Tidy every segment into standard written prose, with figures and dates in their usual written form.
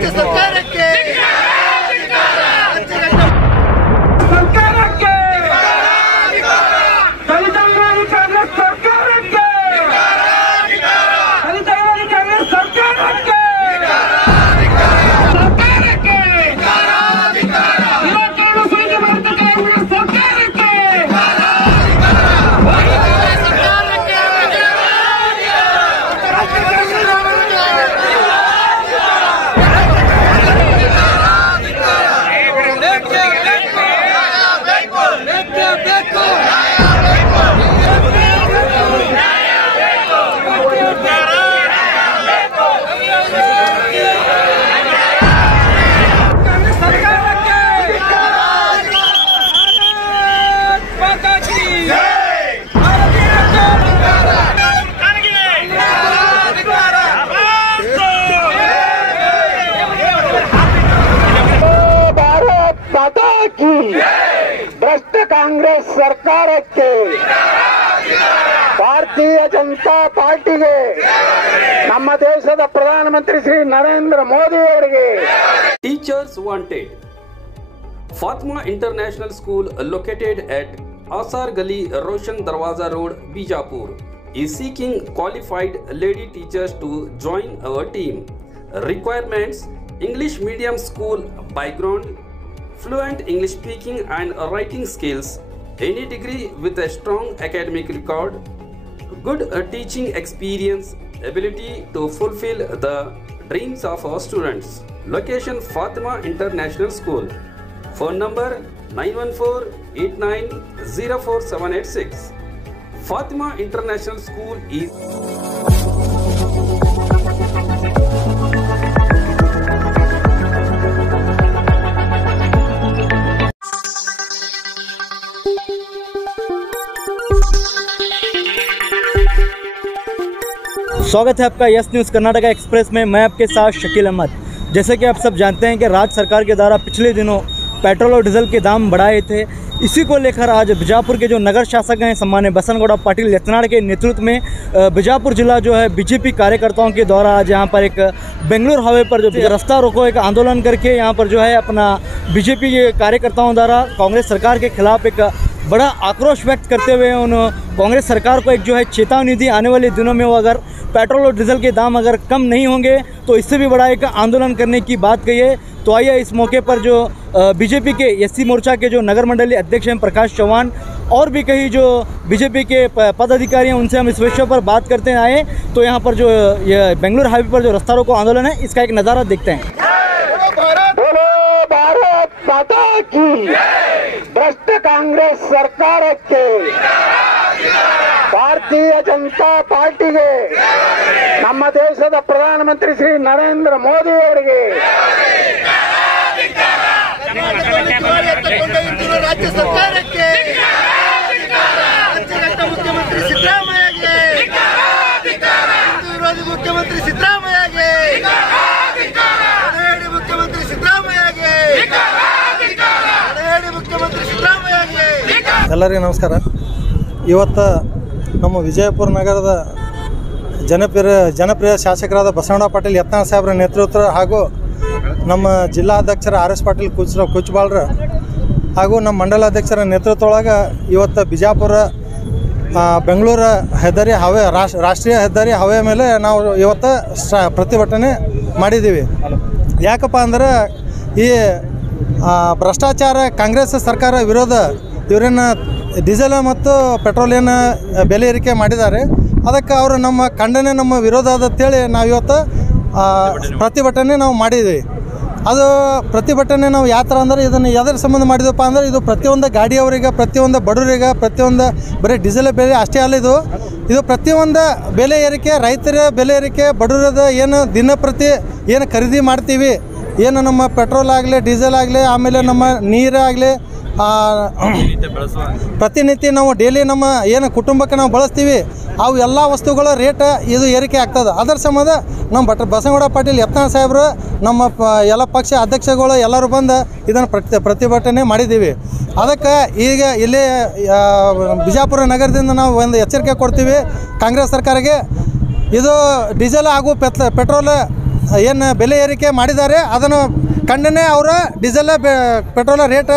ರಾಜ್ಯ ಸರ್ಕಾರಕ್ಕೆ भ्रष्ट कांग्रेस सरकार के भारतीय जनता पार्टी के ನಮ್ಮ ದೇಶದ ಪ್ರಧಾನಮಂತ್ರಿ ಶ್ರೀ ನರೇಂದ್ರ ಮೋದಿ ಅವರಿಗೆ Teachers wanted. Fatima International School located at Asar Gali, Roshan Darwaza Road, Bijapur is seeking qualified lady teachers to join our team. Requirements: English medium school background, fluent English speaking and writing skills, any degree with a strong academic record, good teaching experience, ability to fulfill the dreams of our students. Location: Fatima International School. Phone number 9148904786. Fatima International School is स्वागत है आपका yes news Karnataka express में। मैं आपके साथ शकील अहमद। जैसे कि आप सब जानते हैं कि राज्य सरकार के द्वारा पिछले दिनों पेट्रोल और डीजल के दाम बढ़ाए थे। इसी को लेकर आज बीजापुर के जो नगर शासक हैं सम्मान्य बसनगौड़ा पाटिल यत्नाड़ के नेतृत्व में बीजापुर जिला जो है बीजेपी कार्यकर्ताओं के द्वारा आज यहाँ पर एक बेंगलुरु हाईवे पर जो रास्ता रोको एक आंदोलन करके यहाँ पर जो है अपना बीजेपी के कार्यकर्ताओं द्वारा कांग्रेस सरकार के खिलाफ एक बड़ा आक्रोश व्यक्त करते हुए उन कांग्रेस सरकार को एक जो है चेतावनी दी, आने वाले दिनों में वो अगर पेट्रोल और डीजल के दाम अगर कम नहीं होंगे तो इससे भी बड़ा एक आंदोलन करने की बात कही है। तो आइए इस मौके पर जो बीजेपी के एससी मोर्चा के जो नगर मंडलीय अध्यक्ष हैं प्रकाश चौहान और भी कई जो बीजेपी के पदाधिकारी हैं उनसे हम इस विषय पर बात करते आए। तो यहाँ पर जो ये बेंगलुरु हाईवे पर जो रास्ता रोको आंदोलन है इसका एक नज़ारा देखते हैं। बोलो भारत माता की, भ्रष्ट कांग्रेस सरकार के ಭಾರತೀಯ ಜನತಾ ಪಾರ್ಟಿಗೆ ನಮ್ಮ ದೇಶದ ಪ್ರಧಾನಮಂತ್ರಿ ಶ್ರೀ ನರೇಂದ್ರ ಮೋದಿ ಅವರಿಗೆ ರಾಜ್ಯ ಸರ್ಕಾರಕ್ಕೆ ಮುಖ್ಯಮಂತ್ರಿ ಸಿದ್ದರಾಮಯ್ಯಗೆ ವಿರೋಧಿ ಮುಖ್ಯಮಂತ್ರಿ ಸಿದ್ದರಾಮಯ್ಯಗೆ ಮುಖ್ಯಮಂತ್ರಿ ಸಿದ್ದರಾಮಯ್ಯಗೆ ಮುಖ್ಯಮಂತ್ರಿ ಸಿದ್ದರಾಮಯ್ಯಗೆ ಎಲ್ಲರಿಗೂ ನಮಸ್ಕಾರ। ಇವತ್ತು ನಮ್ಮ ವಿಜಯಪುರ ನಗರದ ಜನಪ್ರಿಯ ಶಾಸಕರಾದ ಬಸವಣ್ಣ ಪಾಟೀಲ್ ಯತ್ನಾಳ್ ಸಾಹೇಬ್ರ ನೇತೃತ್ವ ಹಾಗೂ ನಮ್ಮ ಜಿಲ್ಲಾಧ್ಯಕ್ಷರ RS ಪಾಟೀಲ್ ಕುಚ್ಚಬಾಳ್ರ ಹಾಗೂ ನಮ್ಮ ಮಂಡಲಾಧ್ಯಕ್ಷರ ನೇತೃತ್ವದೊಳಗೆ ಇವತ್ತು ಬಿಜಾಪುರ ಬೆಂಗಳೂರು ಹೆದ್ದಾರಿ ಹವೆ ರಾಷ್ಟ್ರೀಯ ಹೆದ್ದಾರಿ ಹವೆ ಮೇಲೆ ನಾವು ಇವತ್ತು ಪ್ರತಿಭಟನೆ ಮಾಡಿದ್ದೀವಿ। ಯಾಕಪ್ಪ ಅಂದ್ರೆ ಈ ಭ್ರಷ್ಟಾಚಾರ ಕಾಂಗ್ರೆಸ್ ಸರ್ಕಾರ ವಿರೋಧ ಇವರನ್ನು ಡೀಸೆಲ್ ಮತ್ತು ಪೆಟ್ರೋಲಿಯನ್ ಬೆಲೆ ಏರಿಕೆ ಮಾಡಿದ್ದಾರೆ। ಅದಕ್ಕೆ ಅವರು ನಮ್ಮ ಖಂಡನೆ ನಮ್ಮ ವಿರೋಧ ಅಂತೇಳಿ ನಾವು ಇವತ್ತು ಪ್ರತಿಭಟನೆ ನಾವು ಮಾಡಿದ್ದೀವಿ। ಅದು ಪ್ರತಿಭಟನೆ ನಾವು ಯಾವ ಥರ ಅಂದರೆ ಇದನ್ನು ಯಾವುದರ ಸಂಬಂಧ ಮಾಡಿದಪ್ಪ ಅಂದರೆ ಇದು ಪ್ರತಿಯೊಂದು ಗಾಡಿಯವರಿಗೆ ಪ್ರತಿಯೊಂದು ಬಡವರಿಗೆ ಪ್ರತಿಯೊಂದು ಬರೀ ಡೀಸೆಲ್ ಬೆಲೆ ಅಷ್ಟೇ ಅಲ್ಲ, ಇದು ಪ್ರತಿಯೊಂದು ಬೆಲೆ ಏರಿಕೆ, ರೈತರ ಬೆಲೆ ಏರಿಕೆ, ಬಡವರದ ಏನು ದಿನಪ್ರತಿ ಏನು ಖರೀದಿ ಮಾಡ್ತೀವಿ, ಏನು ನಮ್ಮ ಪೆಟ್ರೋಲ್ ಆಗಲಿ ಡೀಸೆಲ್ ಆಗಲಿ ಆಮೇಲೆ ನಮ್ಮ ನೀರಾಗಲಿ ಪ್ರತಿನಿತ್ಯ ನಾವು ಡೈಲಿ ನಮ್ಮ ಏನು ಕುಟುಂಬಕ್ಕೆ ನಾವು ಬಳಸ್ತೀವಿ ಅವು ಎಲ್ಲ ವಸ್ತುಗಳ ರೇಟ್ ಇದು ಏರಿಕೆ ಆಗ್ತದೆ। ಅದರ ಸಂಬಂಧ ನಮ್ಮ ಬಸವಣ್ಣ ಪಾಟೀಲ್ ಯತ್ನಾಳ್ ಸಾಹೇಬರು ನಮ್ಮ ಎಲ್ಲ ಪಕ್ಷ ಅಧ್ಯಕ್ಷಗಳು ಎಲ್ಲರೂ ಬಂದು ಇದನ್ನು ಪ್ರತಿಭಟನೆ ಮಾಡಿದ್ದೀವಿ। ಅದಕ್ಕೆ ಈಗ ಇಲ್ಲಿ ಬಿಜಾಪುರ ನಗರದಿಂದ ನಾವು ಒಂದು ಎಚ್ಚರಿಕೆ ಕೊಡ್ತೀವಿ ಕಾಂಗ್ರೆಸ್ ಸರ್ಕಾರಕ್ಕೆ, ಇದು ಡೀಸೆಲ್ ಹಾಗೂ ಪೆಟ್ರೋಲ್ ಏನು ಬೆಲೆ ಏರಿಕೆ ಮಾಡಿದ್ದಾರೆ ಅದನ್ನು ಖಂಡನೆ ಅವರ ಡೀಸೆಲ್ ಪೆಟ್ರೋಲ್ ರೇಟ್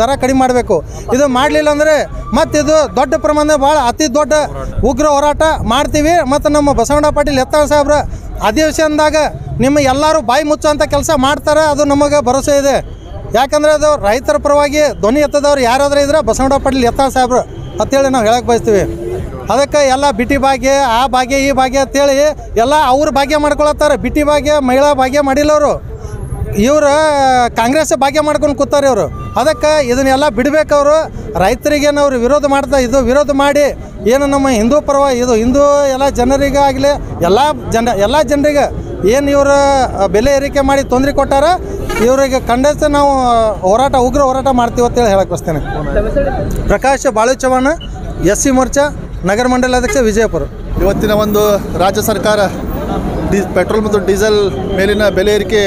ದರ ಕಡಿಮೆ ಮಾಡಬೇಕು. ಇದು ಮಾಡಲಿಲ್ಲ ಅಂದರೆ ಮತ್ತು ಇದು ದೊಡ್ಡ ಪ್ರಮಾಣದ ಭಾಳ ಅತಿ ದೊಡ್ಡ ಉಗ್ರ ಹೋರಾಟ ಮಾಡ್ತೀವಿ. ಮತ್ತು ನಮ್ಮ ಬಸವಣ್ಣ ಪಾಟೀಲ್ ಯತ್ನಾಳ್ ಸಾಹೇಬ್ರ ಅಧಿವೇಶನದಾಗ ನಿಮ್ಮ ಎಲ್ಲರೂ ಬಾಯಿ ಮುಚ್ಚುವಂಥ ಕೆಲಸ ಮಾಡ್ತಾರೆ, ಅದು ನಮಗೆ ಭರವಸೆ ಇದೆ. ಯಾಕಂದರೆ ಅದು ರೈತರ ಪರವಾಗಿ ಧ್ವನಿ ಎತ್ತದವ್ರು ಯಾರಾದರೂ ಇದ್ರೆ ಬಸವಣ್ಣ ಪಾಟೀಲ್ ಯತ್ನಾಳ್ ಸಾಹೇಬ್ರು ಅಂತೇಳಿ ನಾವು ಹೇಳಕ್ಕೆ ಬಯಸ್ತೀವಿ. ಅದಕ್ಕೆ ಎಲ್ಲ ಬಿಟಿ ಭಾಗ್ಯ ಆ ಭಾಗ್ಯ ಈ ಭಾಗ್ಯ ಅಂತೇಳಿ ಎಲ್ಲ ಅವ್ರು ಭಾಗ್ಯ ಮಾಡ್ಕೊಳತ್ತಾರೆ. ಬಿಟಿ ಭಾಗ್ಯ ಮಹಿಳಾ ಭಾಗ್ಯ ಮಾಡಿಲ್ಲವರು, ಇವರು ಕಾಂಗ್ರೆಸ್ ಭಾಗ್ಯ ಮಾಡ್ಕೊಂಡು ಕೂತಾರೆ ಇವರು. ಅದಕ್ಕೆ ಇದನ್ನೆಲ್ಲ ಬಿಡಬೇಕು. ಅವರು ರೈತರಿಗೇನು ಅವರು ವಿರೋಧ ಮಾಡಿ ಏನು ನಮ್ಮ ಹಿಂದೂ ಪರವಾಗಿ ಇದು ಹಿಂದೂ ಎಲ್ಲ ಜನರಿಗೆ ಆಗಲಿ ಎಲ್ಲ ಜನರಿಗೆ ಏನು ಇವರು ಬೆಲೆ ಏರಿಕೆ ಮಾಡಿ ತೊಂದರೆ ಕೊಟ್ಟಾರ, ಇವರಿಗೆ ಖಂಡಿತ ನಾವು ಉಗ್ರ ಹೋರಾಟ ಮಾಡ್ತೀವಿ ಅಂತೇಳಿ ಹೇಳಕ್ಕೆ ಬರ್ತೇನೆ. ಪ್ರಕಾಶ್ ಬಾಳು ಚವ್ಹಾಣ, SC ಮೋರ್ಚಾ ನಗರ ಮಂಡಲ ಅಧ್ಯಕ್ಷ, ವಿಜಯಪುರ. ಇವತ್ತಿನ ಒಂದು ರಾಜ್ಯ ಸರ್ಕಾರ ಪೆಟ್ರೋಲ್ ಮತ್ತು ಡೀಸೆಲ್ ಮೇಲಿನ ಬೆಲೆ ಏರಿಕೆ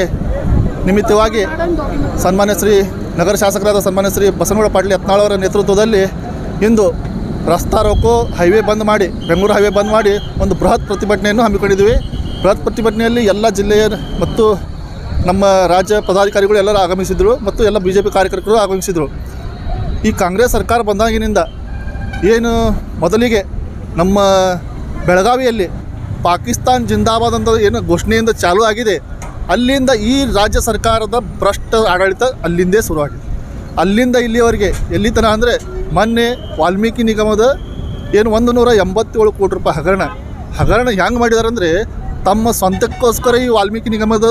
ನಿಮಿತ್ತವಾಗಿ ಸನ್ಮಾನ್ಯ ಶ್ರೀ ನಗರ ಶಾಸಕರಾದ ಸನ್ಮಾನ್ಯ ಶ್ರೀ ಬಸವನಗೌಡ ಪಾಟೀಲ್ ಯತ್ನಾಳ್ ಅವರ ನೇತೃತ್ವದಲ್ಲಿ ಇಂದು ರಸ್ತಾ ರೋಕೋ ಹೈವೇ ಬಂದ್ ಮಾಡಿ, ಬೆಂಗಳೂರು ಹೈವೇ ಬಂದ್ ಮಾಡಿ ಒಂದು ಬೃಹತ್ ಪ್ರತಿಭಟನೆಯನ್ನು ಹಮ್ಮಿಕೊಂಡಿದ್ದೀವಿ. ಬೃಹತ್ ಪ್ರತಿಭಟನೆಯಲ್ಲಿ ಎಲ್ಲ ಜಿಲ್ಲೆಯ ಮತ್ತು ನಮ್ಮ ರಾಜ್ಯ ಪದಾಧಿಕಾರಿಗಳು ಎಲ್ಲರೂ ಆಗಮಿಸಿದರು ಮತ್ತು ಎಲ್ಲ BJP ಕಾರ್ಯಕರ್ತರು ಆಗಮಿಸಿದರು. ಈ ಕಾಂಗ್ರೆಸ್ ಸರ್ಕಾರ ಬಂದಾಗಿನಿಂದ ಏನು ಮೊದಲಿಗೆ ನಮ್ಮ ಬೆಳಗಾವಿಯಲ್ಲಿ ಪಾಕಿಸ್ತಾನ್ ಜಿಂದಾಬಾದ್ ಅಂತ ಏನು ಘೋಷಣೆಯಿಂದ ಚಾಲೂ ಆಗಿದೆ, ಅಲ್ಲಿಂದ ಈ ರಾಜ್ಯ ಸರ್ಕಾರದ ಭ್ರಷ್ಟ ಆಡಳಿತ ಅಲ್ಲಿಂದೇ ಶುರುವಾಗಿದೆ. ಅಲ್ಲಿಂದ ಇಲ್ಲಿಯವರೆಗೆ ಎಲ್ಲಿ ತನಕ ಅಂದರೆ ಮೊನ್ನೆ ವಾಲ್ಮೀಕಿ ನಿಗಮದ ಏನು 187 ಕೋಟಿ ರೂಪಾಯಿ ಹಗರಣ ಹೆಂಗೆ ಮಾಡಿದ್ದಾರೆ ಅಂದರೆ ತಮ್ಮ ಸ್ವಂತಕ್ಕೋಸ್ಕರ ಈ ವಾಲ್ಮೀಕಿ ನಿಗಮದ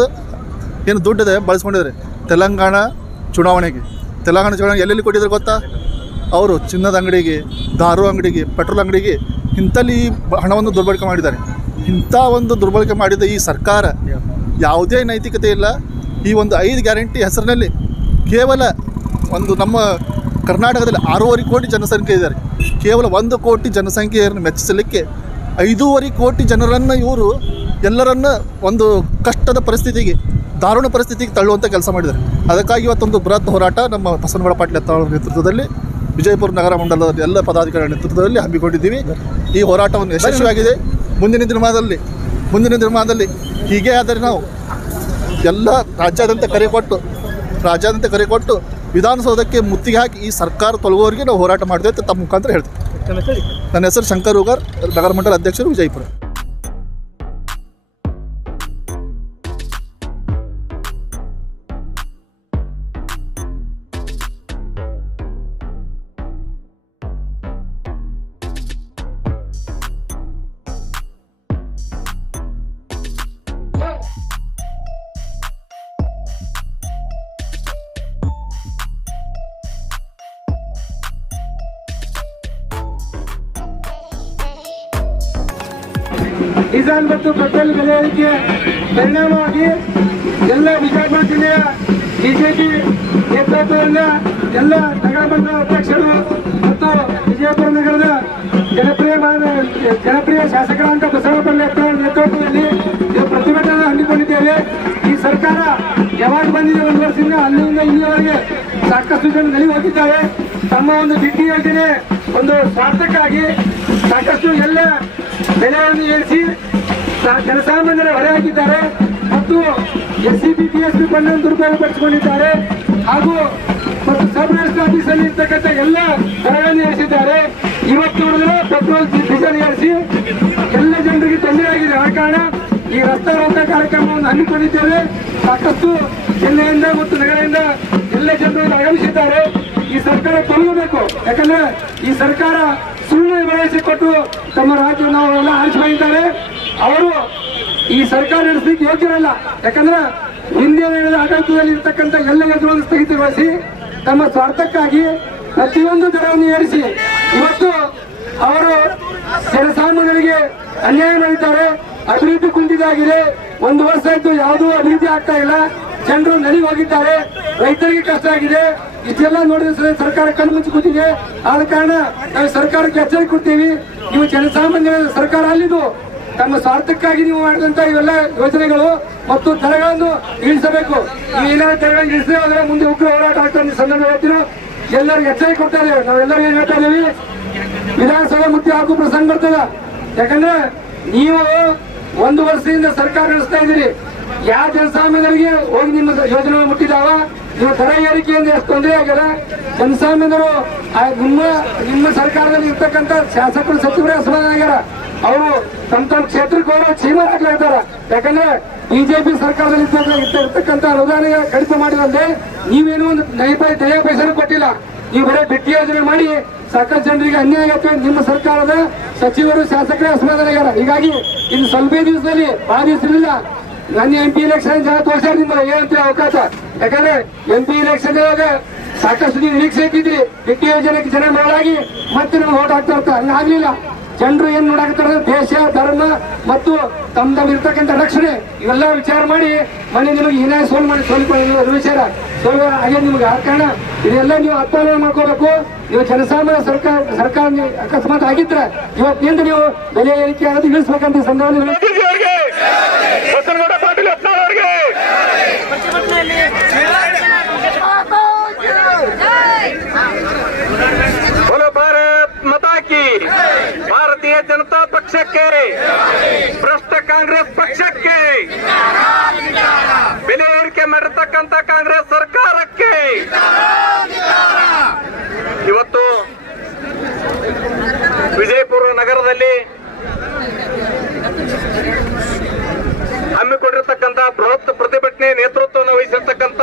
ಏನು ದುಡ್ಡಿದೆ ಬಳಸ್ಕೊಂಡಿದ್ದಾರೆ. ತೆಲಂಗಾಣ ಚುನಾವಣೆಗೆ ಎಲ್ಲೆಲ್ಲಿ ಕೊಟ್ಟಿದ್ದಾರೆ ಗೊತ್ತಾ? ಅವರು ಚಿನ್ನದ ಅಂಗಡಿಗೆ, ದಾರು ಅಂಗಡಿಗೆ, ಪೆಟ್ರೋಲ್ ಅಂಗಡಿಗೆ ಇಂಥಲ್ಲಿ ಹಣವನ್ನು ದುರ್ಬಳಕೆ ಮಾಡಿದ್ದಾರೆ. ಇಂಥ ಒಂದು ದುರ್ಬಳಕೆ ಮಾಡಿದ ಈ ಸರ್ಕಾರ ಯಾವುದೇ ನೈತಿಕತೆ ಇಲ್ಲ. ಈ ಒಂದು 5 ಗ್ಯಾರಂಟಿ ಹೆಸರಿನಲ್ಲಿ ಕೇವಲ ಒಂದು ನಮ್ಮ ಕರ್ನಾಟಕದಲ್ಲಿ 6.5 ಕೋಟಿ ಜನಸಂಖ್ಯೆ ಇದ್ದಾರೆ. ಕೇವಲ 1 ಕೋಟಿ ಜನಸಂಖ್ಯೆಯನ್ನು ಮೆಚ್ಚಿಸಲಿಕ್ಕೆ 5.5 ಕೋಟಿ ಜನರನ್ನು ಇವರು ಎಲ್ಲರನ್ನ ಒಂದು ಕಷ್ಟದ ಪರಿಸ್ಥಿತಿಗೆ, ದಾರುಣ ಪರಿಸ್ಥಿತಿಗೆ ತಳ್ಳುವಂಥ ಕೆಲಸ ಮಾಡಿದ್ದಾರೆ. ಅದಕ್ಕಾಗಿ ಇವತ್ತೊಂದು ಬೃಹತ್ ಹೋರಾಟ ನಮ್ಮ ಬಸವನಗೌಡ ಪಾಟೀಲ್ ಯತ್ನಾಳ್ ನೇತೃತ್ವದಲ್ಲಿ ವಿಜಯಪುರ ನಗರ ಮಂಡಲದ ಎಲ್ಲ ಪದಾಧಿಕಾರಿಗಳ ನೇತೃತ್ವದಲ್ಲಿ ಹಮ್ಮಿಕೊಂಡಿದ್ದೀವಿ. ಈ ಹೋರಾಟವನ್ನು ಯಶಸ್ವಿಯಾಗಿದೆ. ಮುಂದಿನ ದಿನಮಾನದಲ್ಲಿ ಹೀಗೆ ಆದರೆ ನಾವು ಎಲ್ಲ ರಾಜ್ಯಾದ್ಯಂತ ಕರೆ ಕೊಟ್ಟು ವಿಧಾನಸೌಧಕ್ಕೆ ಮುತ್ತಿಗೆ ಹಾಕಿ ಈ ಸರ್ಕಾರ ತೊಲಗುವವರೆಗೆ ನಾವು ಹೋರಾಟ ಮಾಡಿದೆ ಅಂತ ತಮ್ಮ ಮುಖಾಂತರ ಹೇಳ್ತೀವಿ. ನನ್ನ ಹೆಸರು ಶಂಕರ್ ಉಗಾರ್, ನಗರ ಮಂಡಲ ಅಧ್ಯಕ್ಷರು, ವಿಜಯಪುರ. ಡೀಸೆಲ್ ಮತ್ತು ಪೆಟ್ರೋಲ್ ಬೆಲೆ ಏರಿಕೆ ಪರಿಣಾಮವಾಗಿ ಎಲ್ಲ ಬಿಜಾಪುರ ಜಿಲ್ಲೆಯ ಬಿಜೆಪಿ ನೇತೃತ್ವದಿಂದ ಎಲ್ಲ ನಗರ ಮಂಡಲ ಅಧ್ಯಕ್ಷರು ಮತ್ತು ವಿಜಯಪುರ ನಗರದ ಜನಪ್ರಿಯ ಶಾಸಕರಾದ ಬಸವಣ್ಣ ಪಾಟೀಲ್ ನೇತೃತ್ವದಲ್ಲಿ ಪ್ರತಿಭಟನೆ ಹಮ್ಮಿಕೊಂಡಿದ್ದೇವೆ. ಈ ಸರ್ಕಾರ ಯಾವಾಗ ಬಂದಿದೆ 1 ವರ್ಷದಿಂದ ಅಲ್ಲಿಂದ ಇಲ್ಲಿವರೆಗೆ ಸಾಕಷ್ಟು ಜನ ನಲಿ ಹೋಗಿದ್ದಾರೆ. ತಮ್ಮ ಒಂದು ದಿಟ್ಟಿ ಯೋಜನೆ ಒಂದು ಸ್ವಾರ್ಥಕ್ಕಾಗಿ ಸಾಕಷ್ಟು ಎಲ್ಲ ಬೆಲೆಯನ್ನು ಏರಿಸಿ ಜನಸಾಮಾನ್ಯರ ಹೊರೆ ಹಾಕಿದ್ದಾರೆ ಮತ್ತು SCB PSB ಫಂಡನ್ನು ದುರುಪಯೋಗಪಡಿಸಿಕೊಂಡಿದ್ದಾರೆ ಹಾಗೂ ಮತ್ತು ಸಬ್ ರಿಜಿಸ್ಟರ್ ಆಫೀಸಲ್ಲಿ ಇರ್ತಕ್ಕಂಥ ಎಲ್ಲ ದರಗಳನ್ನು ಏರಿಸಿದ್ದಾರೆ. ಇವತ್ತು ನೋಡಿದ್ರೆ ಪೆಟ್ರೋಲ್ ಡೀಸೆಲ್ ಏರಿಸಿ ಎಲ್ಲ ಜನರಿಗೆ ತೊಂದರೆ ಆಗಿದೆ. ಆ ಕಾರಣ ಈ ರಸ್ತಾ ರೋಕ ಕಾರ್ಯಕ್ರಮವನ್ನು ಹಮ್ಮಿಕೊಂಡಿದ್ದೇವೆ. ಸಾಕಷ್ಟು ಜಿಲ್ಲೆಯಿಂದ ಮತ್ತು ನಗರದಿಂದ ಎಲ್ಲ ಜನರು ಆಗಮಿಸಿದ್ದಾರೆ. ಈ ಸರ್ಕಾರ ತೊಲಗಬೇಕು. ಯಾಕಂದ್ರೆ ಈ ಸರ್ಕಾರ ಸುಳ್ಳು ಭರವಸೆ ಕೊಟ್ಟು ತಮ್ಮ ರಾಜ್ಯವನ್ನು ಅವರೆಲ್ಲ ಆರಿಸಿ ಬಂದಿದ್ದಾರೆ. ಅವರು ಈ ಸರ್ಕಾರ ನಡೆಸಲಿಕ್ಕೆ ಯೋಗ್ಯರಲ್ಲ. ಯಾಕಂದ್ರೆ ಹಿಂದೆ ನಡೆದ ಆಡಳಿತದಲ್ಲಿ ಇರ್ತಕ್ಕಂಥ ಎಲ್ಲ ಯೋಜನೆಗಳನ್ನು ಸ್ಥಗಿತಗೊಳಿಸಿ ತಮ್ಮ ಸ್ವಾರ್ಥಕ್ಕಾಗಿ ಪ್ರತಿಯೊಂದು ದರವನ್ನು ಏರಿಸಿ ಇವತ್ತು ಅವರು ಜನಸಾಮಾನ್ಯರಿಗೆ ಅನ್ಯಾಯ ಮಾಡಿದ್ದಾರೆ. ಅಭಿವೃದ್ಧಿ ಕುಂಠಿತಾಗಿದೆ. 1 ವರ್ಷ ಆಯ್ತು, ಯಾವುದೂ ಅಭಿವೃದ್ಧಿ ಆಗ್ತಾ ಇಲ್ಲ. ಜನರು ನಲಿ ಹೋಗಿದ್ದಾರೆ. ರೈತರಿಗೆ ಕಷ್ಟ ಆಗಿದೆ. ಇಷ್ಟೆಲ್ಲ ನೋಡಿದ್ರೆ ಸರ್ಕಾರ ಕಣ್ಮುಚ್ಚಿ ಕೂತಿದೆ. ಆದ ಕಾರಣ ನಾವು ಸರ್ಕಾರಕ್ಕೆ ಎಚ್ಚರಿಕೆ ಕೊಡ್ತೀವಿ. ನೀವು ಜನಸಾಮಾನ್ಯರ ಸರ್ಕಾರ ಅಲ್ಲಿದ್ದು ತಮ್ಮ ಸ್ವಾರ್ಥಕ್ಕಾಗಿ ನೀವು ಮಾಡಿದಂತ ಇವೆಲ್ಲ ಯೋಜನೆಗಳು ಮತ್ತು ದರಗಳನ್ನು ಇಳಿಸಬೇಕು. ನೀವು ಏನಾದ್ರು ದರಗಳನ್ನು ಇಳಿಸದೇ ಹೋದ್ರೆ ಮುಂದೆ ಉಗ್ರ ಹೋರಾಟ ಆಗ್ತದೆ. ಸಂದರ್ಭ ಹೇಳ್ತೀವಿ, ಎಲ್ಲರಿಗೂ ಎಚ್ಚರಿಕೆ ಕೊಡ್ತಾ ಇದ್ದೇವೆ. ನಾವೆಲ್ಲರೂ ಏನ್ ಹೇಳ್ತಾ ಇದ್ದೀವಿ, ವಿಧಾನಸಭೆ ಮುಖ್ಯ ಹಾಗೂ ಪ್ರಸಂಗ ಬರ್ತದ. ಯಾಕಂದ್ರೆ ನೀವು 1 ವರ್ಷದಿಂದ ಸರ್ಕಾರ ನಡೆಸ್ತಾ ಇದ್ದೀರಿ. ಯಾವ ಜನಸಾಮಾನ್ಯರಿಗೆ ಹೋಗಿ ನಿಮ್ಮ ಯೋಜನೆ ಮುಟ್ಟಿದಾವ? ನಿಮ್ಮ ದರ ಏರಿಕೆಯಿಂದ ಎಷ್ಟು ತೊಂದರೆ ಆಗ್ಯದ? ಜನಸಾಮಾನ್ಯರು ನಿಮ್ಮ ಸರ್ಕಾರದಲ್ಲಿ ಇರ್ತಕ್ಕಂಥ ಶಾಸಕರು ಸಚಿವರೇ ಅಸಮಾಧಾನ ಆಗ್ಯಾರ. ಅವರು ತಮ್ಮ ಕ್ಷೇತ್ರಕ್ಕೆ ಹೋಗಿ ಚೀಮಾ ಹಾಕ್ಲಾಗ್ತಾರ. ಯಾಕಂದ್ರೆ ಬಿಜೆಪಿ ಸರ್ಕಾರದಲ್ಲಿ ಇರ್ತಕ್ಕಂಥ ಅನುದಾನ ಕಡಿಮೆ ಮಾಡಿದಂತೆ ನೀವೇನು ಒಂದು ದಯ ಪೈಸೆನೂ ಕೊಟ್ಟಿಲ್ಲ. ನೀವು ಬರೀ ಬಿಟ್ಟಿ ಯೋಜನೆ ಮಾಡಿ ಸಾಕಷ್ಟು ಜನರಿಗೆ ಅನ್ಯಾಯ ಆಗುತ್ತೆ. ನಿಮ್ಮ ಸರ್ಕಾರದ ಸಚಿವರು ಶಾಸಕರೇ ಅಸಮಾಧಾನ ಆಗ್ಯಾರ. ಹೀಗಾಗಿ ಇನ್ನು ಸ್ವಲ್ಪ ದಿವಸದಲ್ಲಿ ಬಹಳ ದಿವಸ ಇರಲಿಲ್ಲ, ನನ್ನ MP ಎಲೆಕ್ಷನ್ ಜನ ತೋರ್ಸ್ಯಾರ ನಿಮ್ಮಲ್ಲಿ ಏನಂತ ಅವಕಾಶ. ಯಾಕಂದ್ರೆ MP ಎಲೆಕ್ಷನ್ ಸಾಕಷ್ಟು ನೀವು ನಿರೀಕ್ಷೆ ಇಟ್ಟಿದ್ರಿ, ಬಿಟ್ಟಿ ಯೋಜನೆಗೆ ಜನ ಮರಳಾಗಿ ಮತ್ತೆ ನಮ್ಗೆ ಓಟ್ ಹಾಕ್ತಾ ಇರ್ತಾರೆ. ಹಂಗಾಗ್ಲಿಲ್ಲ. ಜನರು ಏನ್ ನೋಡಾಕತ್ತಾರ? ದೇಶ, ಧರ್ಮ ಮತ್ತು ತಮ್ಮಲ್ಲಿರ್ತಕ್ಕಂಥ ರಕ್ಷಣೆ ಇವೆಲ್ಲ ವಿಚಾರ ಮಾಡಿ ಮನೆ ನಿಮಗೆ ಹೀನಾಯ ಸೋಲ್ಕೊಳ್ಳಿ ವಿಚಾರ ಸೋಲು ಹಾಗೆ ನಿಮ್ಗೆ ಆ ಕಾರಣ ಇದೆಲ್ಲ ನೀವು ಅರ್ಥಾಲೋಚನೆ ಮಾಡ್ಕೋಬೇಕು. ನೀವು ಜನಸಾಮಾನ್ಯ ಸರ್ಕಾರ ಅಕಸ್ಮಾತ್ ಆಗಿದ್ರೆ ಇವತ್ತಿನಿಂದ ನೀವು ಬೆಲೆ ಏರಿಕೆ ಆಗೋದು ಇಳಿಸ್ಬೇಕಂತ ಸಂದರ್ಭದಲ್ಲಿ ಭಾರತೀಯ ಜನತಾ ಪಕ್ಷಕ್ಕೆ, ಭ್ರಷ್ಟ ಕಾಂಗ್ರೆಸ್ ಪಕ್ಷಕ್ಕೆ, ಬೆಲೆ ಏರಿಕೆ ಮಾಡಿರ್ತಕ್ಕಂಥ ಕಾಂಗ್ರೆಸ್ ಸರ್ಕಾರಕ್ಕೆ ಇವತ್ತು ವಿಜಯಪುರ ನಗರದಲ್ಲಿ ಹಮ್ಮಿಕೊಂಡಿರ್ತಕ್ಕಂಥ ಬೃಹತ್ ಪ್ರತಿಭಟನೆ ನೇತೃತ್ವವನ್ನು ವಹಿಸಿರ್ತಕ್ಕಂಥ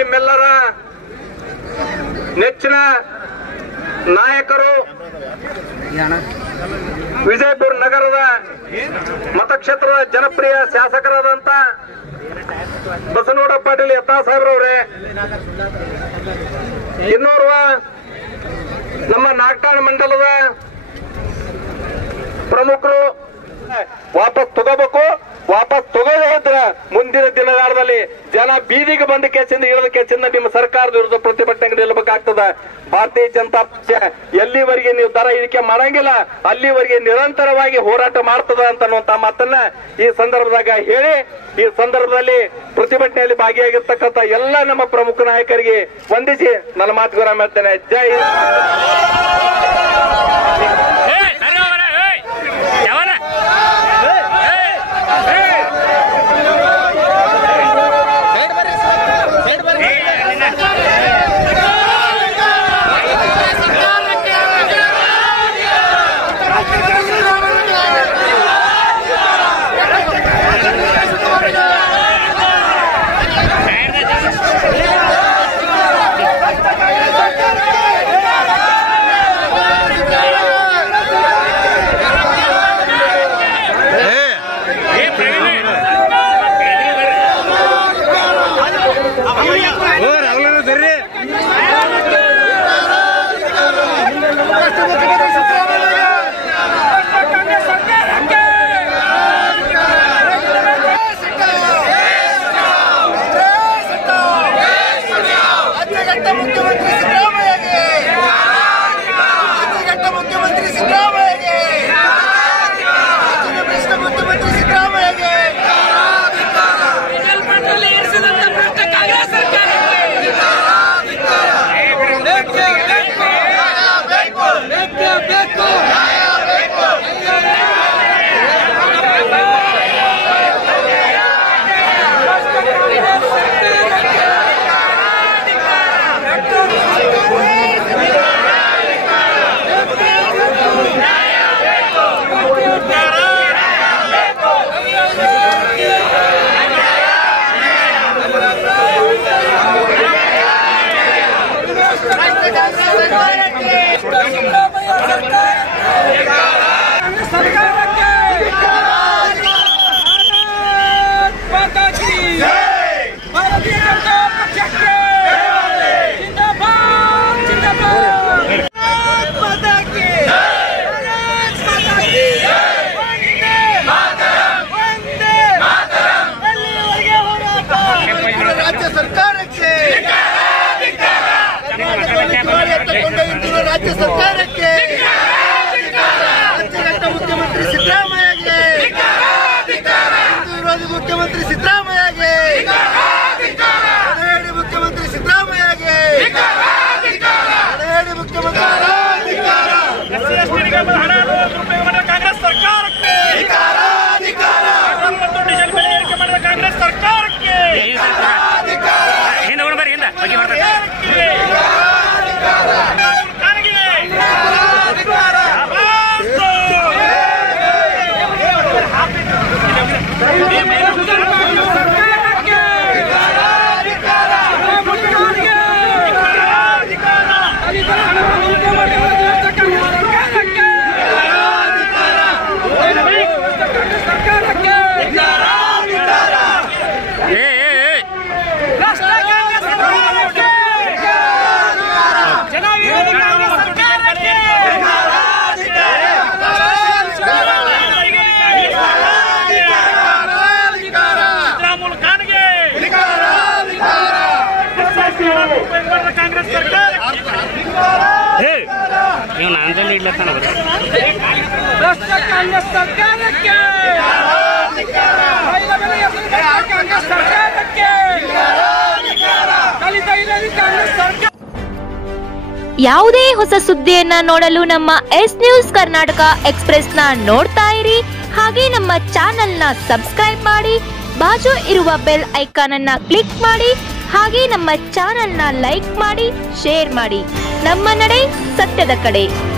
ನಿಮ್ಮೆಲ್ಲರ ನೆಚ್ಚಿನ ನಾಯಕರು, ವಿಜಯಪುರ ನಗರದ ಮತಕ್ಷೇತ್ರದ ಜನಪ್ರಿಯ ಶಾಸಕರಾದಂತ ಬಸನಗೌಡ ಪಾಟೀಲ್ ಯತ್ನಾಳ್ ಸಾಹೇಬ್ರವರೇ, ಇನ್ನೋರ್ವ ನಮ್ಮ ನಾಗಠಾಣ ಮಂಡಲದ ಪ್ರಮುಖರು ವಾಪಸ್ ತಗೋಬೇಕು. ವಾಪಸ್ ತಗೋದೇ ಇದ್ರೆ ಮುಂದಿನ ದಿನಗಾಲದಲ್ಲಿ ಜನ ಬೀದಿಗೆ ಬಂದ ಕೇಸಿಂದ ಇಳಿದ ಕೇಸಿಂದ ನಿಮ್ಮ ಸರ್ಕಾರದ ವಿರುದ್ಧ ಪ್ರತಿಭಟನೆಗೆ ನಿಲ್ಲಬೇಕಾಗ್ತದ. ಭಾರತೀಯ ಜನತಾ ಪಕ್ಷ ಎಲ್ಲಿವರೆಗೆ ನೀವು ದರ ಇಳಿಕೆ ಮಾಡಂಗಿಲ್ಲ ಅಲ್ಲಿವರೆಗೆ ನಿರಂತರವಾಗಿ ಹೋರಾಟ ಮಾಡ್ತದ ಅಂತನ್ನುವಂತ ಮಾತನ್ನ ಈ ಸಂದರ್ಭದಾಗ ಹೇಳಿ, ಈ ಸಂದರ್ಭದಲ್ಲಿ ಪ್ರತಿಭಟನೆಯಲ್ಲಿ ಭಾಗಿಯಾಗಿರ್ತಕ್ಕಂಥ ಎಲ್ಲ ನಮ್ಮ ಪ್ರಮುಖ ನಾಯಕರಿಗೆ ವಂದಿಸಿ ನನ್ನ ಮಾತು ವಿರಾಮ ಮಾಡ್ತೇನೆ. ಜೈ ರಾಜ್ಯ ಸರ್ಕಾರಕ್ಕೆ, ರಾಜ್ಯದ ಮುಖ್ಯಮಂತ್ರಿ ಸಿದ್ದರಾಮಯ್ಯಗೆ, ವಿರೋಧಿ ಮುಖ್ಯಮಂತ್ರಿ ಸಿದ್ದರಾಮಯ್ಯಗೆ, ಮುಖ್ಯಮಂತ್ರಿ ಸಿದ್ದರಾಮಯ್ಯಗೆ, ಮುಖ್ಯಮಂತ್ರಿ ಕಾಂಗ್ರೆಸ್ ಸರ್ಕಾರಕ್ಕೆ ಯಾವುದೇ ಹೊಸ ಸುದ್ದಿಯನ್ನ ನೋಡಲು ನಮ್ಮ ಎಸ್ ನ್ಯೂಸ್ ಕರ್ನಾಟಕ ಎಕ್ಸ್‌ಪ್ರೆಸ್ನ ನೋಡ್ತಾ ಇರಿ. ಹಾಗೆ ನಮ್ಮ ಚಾನೆಲ್ನ ಸಬ್ಸ್ಕ್ರೈಬ್ ಮಾಡಿ, ಬಾಜು ಇರುವ ಬೆಲ್ ಐಕಾನ್ ಅನ್ನ ಕ್ಲಿಕ್ ಮಾಡಿ. ಹಾಗೆ ನಮ್ಮ ಚಾನೆಲ್ನ ಲೈಕ್ ಮಾಡಿ, ಶೇರ್ ಮಾಡಿ. ನಮ್ಮ ನಡೆ ಸತ್ಯದ ಕಡೆ.